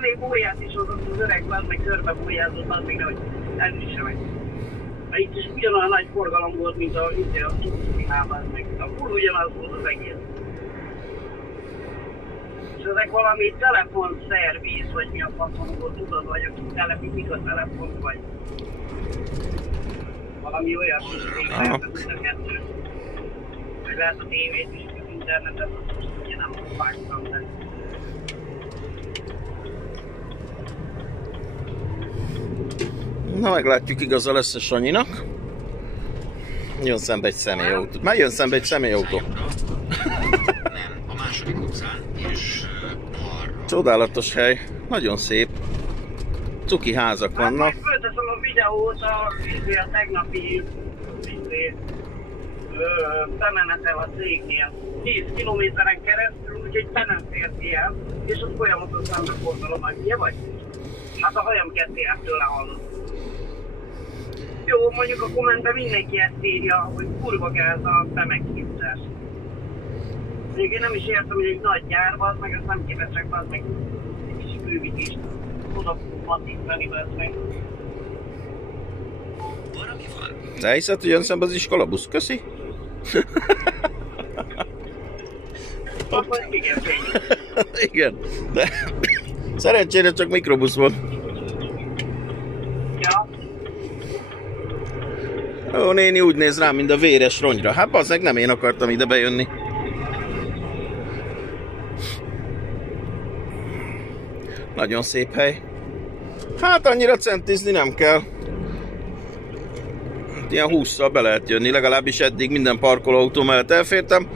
Még bóját is hozott az öreg, az meg körbe bójázott, az még nehogy elni sem megy. Itt is ugyanolyan nagy forgalom volt, mint a Csukuszkinában, meg a full ugyanaz volt az egész. És ezek valami telefonszerviz, vagy mi a faszon volt, tudod, vagy akik telepítik a telefont, vagy valami olyan kis tévét, mind a kettő. Vagy lehet a tévét is, az internetet, azt most ugye nem vágtam, de... Na, meglátjuk, igaza lesz a Sanyinak. Jön szembe egy személyautó. Már jön szembe egy személyautó. Nem, a második utcán, és arra. Csodálatos hely. Nagyon szép. Cuki házak vannak. Hát majd fölteszem a videót a tegnapi bemenetel a cégnél. 10 kilométeren keresztül, úgyhogy be nem férti el, és ott folyamatosan megfordulom, hogy ugye vagy? Hát a hajam ketté tőle hallott. Jó, mondjuk a kommentben mindenki ezt írja, hogy kurva gáz a bemegképzás. Mondjuk én nem is értem, hogy egy nagy gyárban, az meg azt nem képesek, az meg egy kis kővitést oda patintani, az meg. Valami van. Te hiszed, hogy jön szembe az iskolabusz? Köszi! Akkor igen, Igen, de szerencsére csak mikrobusz volt. ja. Ó, néni úgy néz rám, mint a véres rongyra. Hát bazzeg, nem én akartam ide bejönni. Nagyon szép hely. Hát annyira centizni nem kell. Ilyen 20-szal be lehet jönni, legalábbis eddig minden parkolóautó mellett elfértem.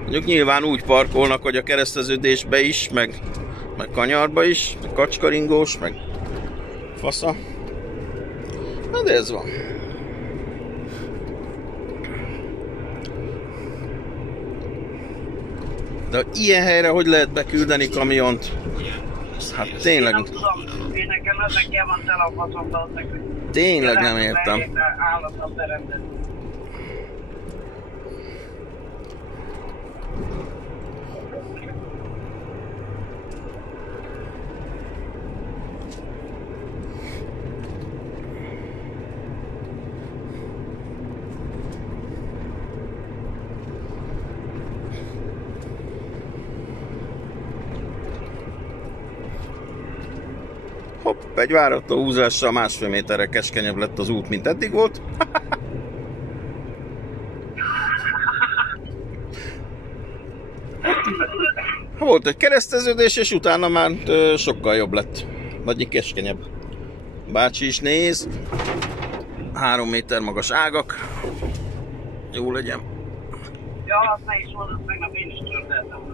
Mondjuk nyilván úgy parkolnak, hogy a kereszteződésbe is, meg kanyarba is, meg kacskaringós, meg fasza. Na de ez van. De ilyen helyre hogy lehet beküldeni kamiont? Hát tényleg... Nem tudom, én nekem ezekkel van tele a faszomba, tényleg nem értem. Állatot teremtett. Hopp, egy váratlan húzással 1,5 méterre keskenyebb lett az út, mint eddig volt. Volt egy kereszteződés, és utána már sokkal jobb lett. Vagy keskenyebb. Bácsi is néz. 3 méter magas ágak. Jó legyen. Ja, azt ne is mondod, tegnap én is tördeltem.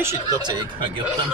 És itt a cég, megjöttem.